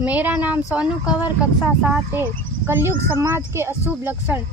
मेरा नाम सोनू कंवर, कक्षा 7 है। कलयुग समाज के अशुभ लक्षण।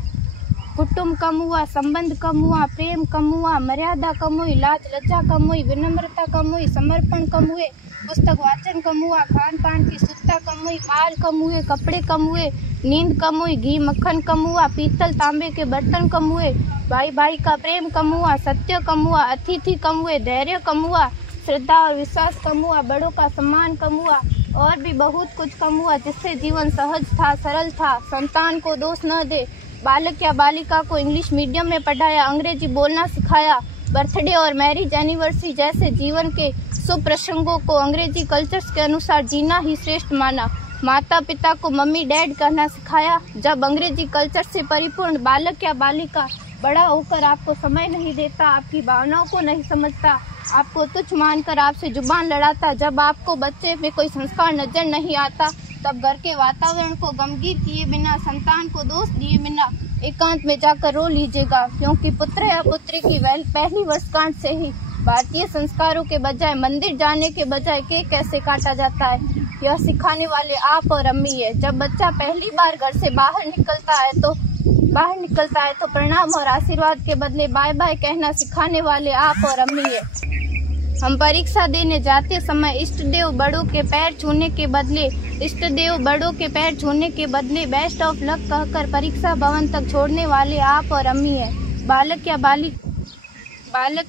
कुटुंब कम हुआ, संबंध कम हुआ, प्रेम कम हुआ, मर्यादा कम हुई, लाज लज्जा कम हुई, विनम्रता कम हुई, समर्पण कम हुए, पुस्तक वाचन कम हुआ, खान पान की शुद्धता कम हुई, बाल कम हुए, कपड़े कम हुए, नींद कम हुई, घी मक्खन कम हुआ, पीतल तांबे के बर्तन कम हुए, भाई भाई का प्रेम कम हुआ, सत्य कम हुआ, अतिथि कम हुए, धैर्य कम हुआ, श्रद्धा और विश्वास कम हुआ, बड़ों का सम्मान कम हुआ और भी बहुत कुछ कम हुआ, जिससे जीवन सहज था, सरल था। संतान को दोष न दे। बालक या बालिका को इंग्लिश मीडियम में पढ़ाया, अंग्रेजी बोलना सिखाया, बर्थडे और मैरिज एनिवर्सरी जैसे जीवन के शुभ प्रसंगों को अंग्रेजी कल्चर्स के अनुसार जीना ही श्रेष्ठ माना। माता पिता को मम्मी डैड कहना सिखाया। जब अंग्रेजी कल्चर से परिपूर्ण बालक या बालिका बड़ा होकर आपको समय नहीं देता, आपकी भावनाओं को नहीं समझता, आपको तुच्छ मानकर आपसे जुबान लड़ाता, जब आपको बच्चे में कोई संस्कार नजर नहीं आता, तब घर के वातावरण को गमगीन किए बिना, संतान को दोष दिए बिना एकांत में जाकर रो लीजिएगा, क्योंकि पुत्र या पुत्री की पहली वर्षगांठ से ही भारतीय संस्कारों के बजाय, मंदिर जाने के बजाय केक कैसे काटा जाता है, यह सिखाने वाले आप और अम्मी है। जब बच्चा पहली बार घर से बाहर निकलता है तो प्रणाम और आशीर्वाद के बदले बाय बाय कहना सिखाने वाले आप और अम्मी है। हम परीक्षा देने जाते समय इष्ट देव बड़ों के पैर छूने के बदले बेस्ट ऑफ लक कहकर परीक्षा भवन तक छोड़ने वाले आप और अम्मी है। बालक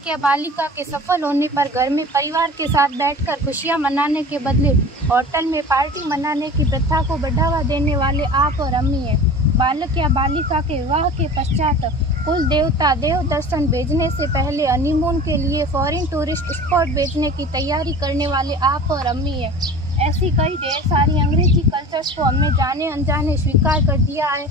या बालिका के सफल होने पर घर में परिवार के साथ बैठकर खुशियां मनाने के बदले होटल में पार्टी मनाने की प्रथा को बढ़ावा देने वाले आप और अम्मी है। बालक या बालिका के विवाह के पश्चात कुल देवता देव दर्शन भेजने से पहले हनीमून के लिए फॉरेन टूरिस्ट स्पॉट भेजने की तैयारी करने वाले आप और अम्मी है। ऐसी कई ढेर सारी अंग्रेजी कल्चर्स को हमने जाने अनजाने स्वीकार कर दिया है।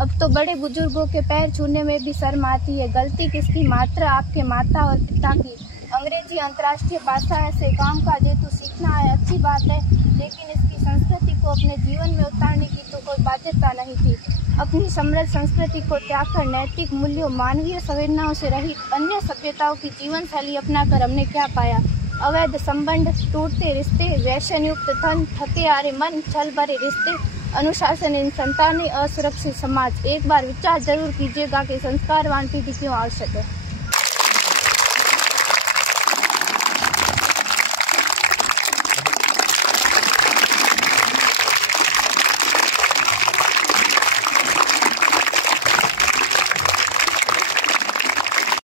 अब तो बड़े बुजुर्गों के पैर छूने में भी शर्म आती है। गलती किसकी? मात्र आपके माता और पिता की। अंग्रेजी अंतर्राष्ट्रीय भाषा है, से काम काज हेतु सीखना है, अच्छी बात है, लेकिन इसकी संस्कृति को अपने जीवन में उतारने की तो कोई बाध्यता नहीं थी। अपनी समृद्ध संस्कृति को त्याग कर नैतिक मूल्यों, मानवीय संवेदनाओं से रहित अन्य सभ्यताओं की जीवन शैली अपनाकर हमने क्या पाया? अवैध संबंध, टूटते रिश्ते, व्यसन युक्त धन, थके हारे मन, छल भरे रिश्ते, अनुशासनहीन संतानें, असुरक्षित समाज। एक बार विचार जरूर कीजिएगा कि संस्कारवान पीढ़ी क्यों आवश्यक है।